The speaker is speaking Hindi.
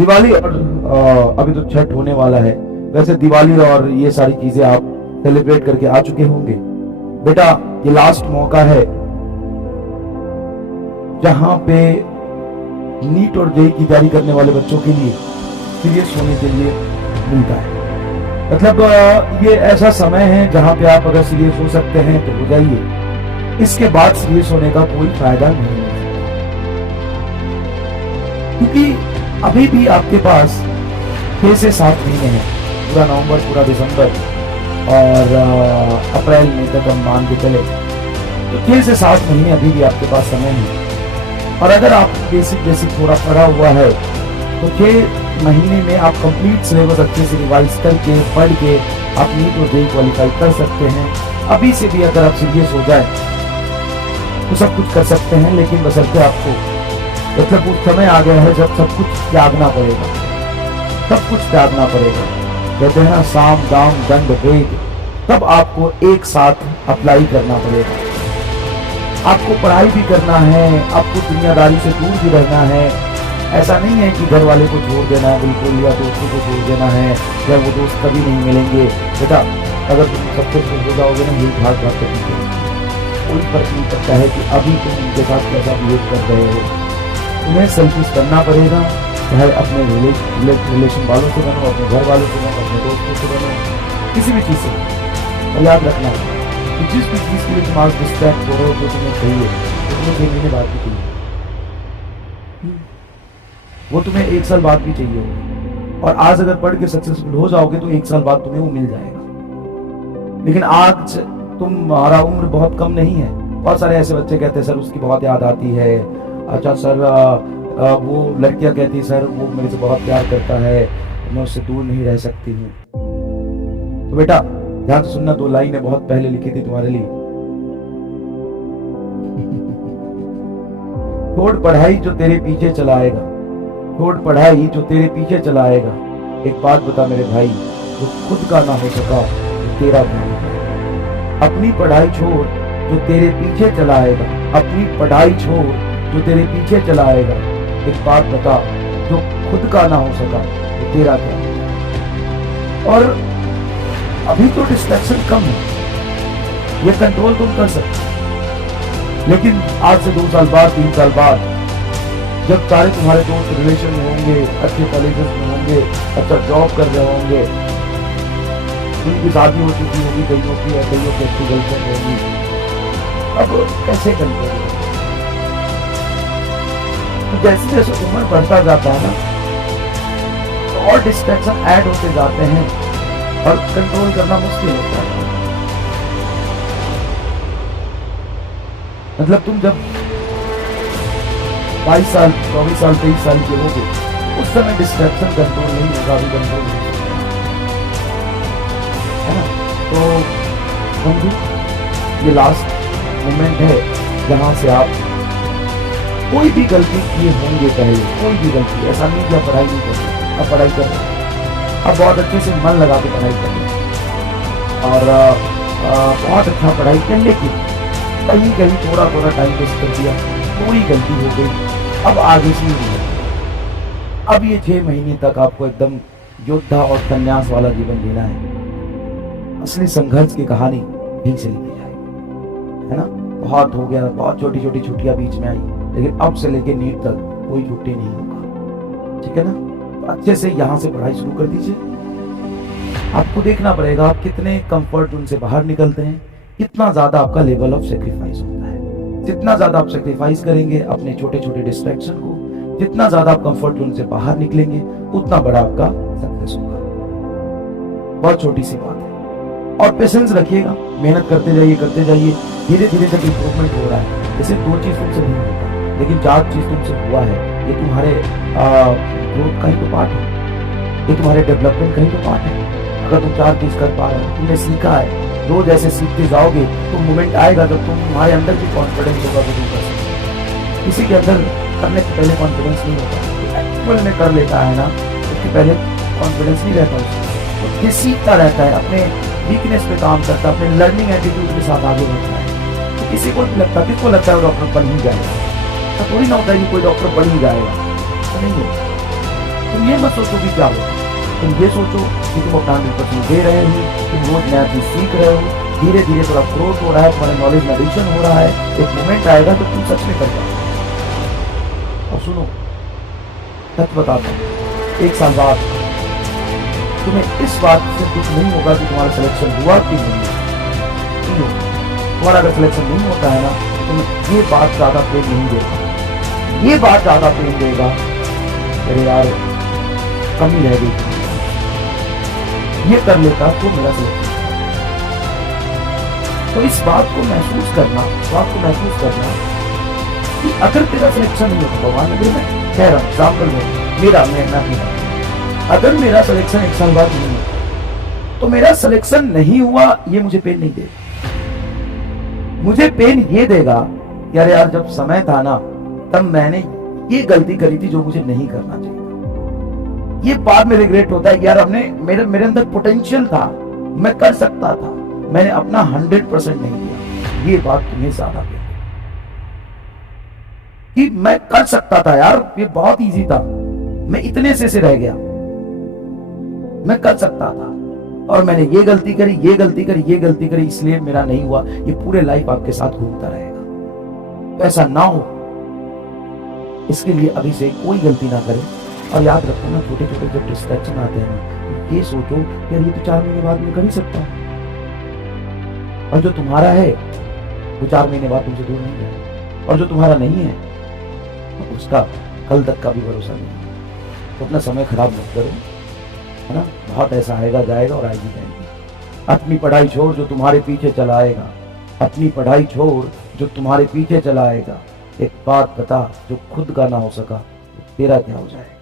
दिवाली और अभी तो छठ होने वाला है। वैसे दिवाली और ये सारी चीजें आप सेलिब्रेट करके आ चुके होंगे। बेटा ये लास्ट मौका है जहां पे नीट और जेईई की तैयारी करने वाले बच्चों के लिए सीरियस होने के लिए मिलता है। मतलब ये ऐसा समय है जहां पे आप अगर सीरियस हो सकते हैं तो हो जाइए, इसके बाद सीरियस होने का कोई फायदा नहीं है। क्योंकि अभी भी आपके पास 6 से 7 महीने हैं, पूरा नवंबर, पूरा दिसंबर और अप्रैल में तक हम मान के चले तो 6 से 7 महीने अभी भी आपके पास समय है। और अगर आप बेसिक थोड़ा पढ़ा हुआ है तो 6 महीने में आप कंप्लीट सिलेबस अच्छे से रिवाइज करके पढ़ के आप नीट और जेईई क्वालिफाई कर सकते हैं। अभी से भी अगर आप सीरियस हो जाए तो सब कुछ कर सकते हैं, लेकिन बशर्ते आपको मतलब उस समय आ गया है जब सब कुछ त्यागना पड़ेगा, सब कुछ त्यागना पड़ेगा। कहते हैं ना साम दाम दंड भेद, तब आपको एक साथ अप्लाई करना पड़ेगा। आपको पढ़ाई भी करना है, आपको दुनियादारी से दूर भी रहना है। ऐसा नहीं है कि घर वाले को छोड़ देना है बिल्कुल, या दोस्तों को छोड़ देना है, या वो दोस्त कभी नहीं मिलेंगे। बेटा अगर तुम सबसे हो जाओगे ना, यही भाग भाग कर कोई फर्क नहीं पड़ता है कि अभी तुम उनके साथ कैसा बिहेव कर रहे हो। तुम्हें सेल्फिश करना पड़ेगा, चाहे अपने रिलेशन वालों से बनो, अपने घर वालों से बनो, अपने दोस्तों से बनो, किसी भी चीज़ से। और याद रखना कि जिस भी चीज़ के लिए तुम आज डिस्ट्रैक्ट हो रहे हो, जो तुम्हें चाहिए तो तुम्हें 6 महीने बाद भी चाहिए, वो तुम्हें 1 साल बाद भी चाहिए होगा। और आज अगर पढ़ के सक्सेसफुल हो जाओगे तो 1 साल बाद तुम्हें वो मिल जाएगा। लेकिन आज तुम्हारा उम्र बहुत कम नहीं है। बहुत सारे ऐसे बच्चे कहते हैं सर उसकी बहुत याद आती है, अच्छा सर वो लड़कियां कहती है सर वो मेरे से बहुत प्यार करता है, मैं उससे दूर नहीं रह सकती हूँ। तो बेटा ध्यान से सुनना, 2 लाइनें बहुत पहले लिखी थी तुम्हारे लिए। छोड़ पढ़ाई जो तेरे पीछे चलाएगा, छोड़ पढ़ाई जो तेरे पीछे चलाएगा। एक बात बता मेरे भाई, जो खुद का ना हो सका तो तेरा भी नहीं। अपनी पढ़ाई छोड़ जो तेरे पीछे चलाएगा, अपनी पढ़ाई छोड़ जो तेरे पीछे चलाएगा। एक बात बता, जो खुद का ना हो सका तो तेरा क्या। और अभी तो डिस्ट्रैक्शन कम है, ये कंट्रोल तुम कर सकते, लेकिन आज से 2 साल बाद 3 साल बाद जब सारे तुम्हारे दोस्त रिलेशन में होंगे, अच्छे कॉलेजेस में होंगे, अच्छा जॉब कर रहे होंगे, उनकी शादी हो चुकी होगी, कईयों की या कईयों की अच्छी गर्लफ्रेंड होगी, अब कैसे कंट्रोल। तो जैसे जैसे उम्र बढ़ता जाता है ना तो और डिस्ट्रैक्शन ऐड होते जाते हैं और कंट्रोल करना मुश्किल होता है। मतलब तुम जब 22 साल 24 साल 23 साल के होगे उस समय डिस्ट्रैक्शन कंट्रोल नहीं होगा, अभी कंट्रोल नहीं होगा, है ना। तो समझो ये लास्ट मोमेंट है जहां से आप कोई भी गलती किए होंगे पहले, कोई भी गलती, ऐसा नहीं कि आप पढ़ाई नहीं कर रहे, अब पढ़ाई कर रहे हैं, अब बहुत अच्छे से मन लगा के पढ़ाई कर रहे हैं और बहुत अच्छा पढ़ाई कर, लेकिन कहीं कहीं थोड़ा थोड़ा टाइम वेस्ट कर दिया, थोड़ी गलती हो गई, अब आगे से नहीं है। अब ये 6 महीने तक आपको एकदम योद्धा और संन्यास वाला जीवन जीना है। असली संघर्ष की कहानी यहीं से लिखी जाएगी, है ना। बहुत हो गया, बहुत छोटी छोटी छुट्टियां बीच में आई, लेकिन अब से लेके नीट तक कोई छुट्टी नहीं होगा, ठीक है ना। तो अच्छे से यहाँ से पढ़ाई शुरू कर दीजिए। आपको देखना पड़ेगा आप कितने कंफर्ट जोन से बाहर निकलते हैं, कितना ज्यादा आपका लेवल ऑफ सेक्रीफाइस होता है। जितना ज्यादा आप सेक्रीफाइस करेंगे अपने छोटे छोटे डिस्ट्रैक्शन को, जितना ज्यादा आप कंफर्ट जोन से बाहर निकलेंगे, उतना बड़ा आपका सक्सेस होगा। बहुत छोटी सी बात है। और पेशेंस रखिएगा, मेहनत करते जाइए, धीरे धीरे जब इंप्रूवमेंट हो रहा है, जैसे 2 चीज तुमसे नहीं होता लेकिन 4 चीज तुमसे हुआ है, ये तुम्हारे ग्रोथ का ही तो पार्ट है, ये तुम्हारे डेवलपमेंट का ही तो पार्ट है। अगर तुम 4 चीज कर पा रहे हो, तुमने सीखा है, रोज ऐसे सीखते जाओगे तो मोमेंट आएगा जब तुम्हारे अंदर भी कॉन्फिडेंस होगा तो तुम कर सकते। किसी के अंदर करने से पहले कॉन्फिडेंस नहीं होता, एक्चुअल में कर लेता है ना उसके पहले कॉन्फिडेंस नहीं रहता उसको, तो ये सीखता रहता है, अपने वीकनेस पे काम करता है, अपने लर्निंग एटीट्यूड के साथ आगे बढ़ता है। तो किसी को नहीं लगता, किसको लगता है वो डॉक्टर बन ही जाएगा, तो थोड़ी ना होता है कि कोई डॉक्टर बन ही जाएगा, तो नहीं है। तुम ये मत सोचो कि क्या होगा, तुम ये सोचो कि तुम अपना 100% दे रहे हो, तुम रोज नया चीज सीख रहे हो, धीरे धीरे थोड़ा ग्रोथ हो रहा है, तुम्हारे नॉलेज में एडिशन हो रहा है, एक मोमेंट आएगा तो तुम सच में कर पाओगे। और सुनो, सच बताता हूँ, 1 साल बाद तुम्हें इस बात से दुख नहीं होगा कि तुम्हारा सिलेक्शन हुआ कि नहीं हो। तुम्हारा अगर सिलेक्शन नहीं होता है ना, तो तुम्हें ये बात ज्यादा प्रेम नहीं देगा, ये बात ज्यादा प्रेम देगा, अरे यार कमी रह गई, ये कर लेता तो मेरा सिलेक्शन। तो इस बात को महसूस करना, कि अगर तेरा सिलेक्शन नहीं होता, भगवान अगर मैं कह रहा हूँ एग्जाम्पल में मेरा अगर मेरा सिलेक्शन 1 साल बाद नहीं हुआ, तो मेरा सिलेक्शन नहीं हुआ ये मुझे पेन नहीं देगा, मुझे पेन ये देगा यार जब समय था ना, तब मैंने ये गलती करी थी जो मुझे नहीं करना चाहिए। ये बाद में रिग्रेट होता है यार, हमने मेरे अंदर पोटेंशियल था, मैं कर सकता था, मैंने अपना 100% नहीं दिया। ये बात तुम्हें ज्यादा पेन कि मैं कर सकता था यार, ये बहुत इजी था, मैं इतने से रह गया, मैं कर सकता था और मैंने ये गलती करी, इसलिए मेरा नहीं हुआ। ये पूरे लाइफ आपके साथ घूमता रहेगा। तो ऐसा ना हो, इसके लिए अभी से कोई गलती ना करें। और याद रखो ना, छोटे छोटे जब डिस्ट्रैक्शन आते हैं ना, तो ये सोचो यार ये तो 4 महीने बाद में कर ही सकता हूं, और जो तुम्हारा है वो 4 महीने बाद तुमसे दूर नहीं है, और जो तुम्हारा नहीं है उसका कल तक का भी भरोसा नहीं है। तो अपना समय खराब मत करो, है ना। बहुत ऐसा आएगा जाएगा और आएगी जाएगी। अपनी पढ़ाई छोड़ जो तुम्हारे पीछे चला आएगा, अपनी पढ़ाई छोड़ जो तुम्हारे पीछे चला आएगा। एक बात बता, जो खुद का ना हो सका, तेरा क्या हो जाएगा।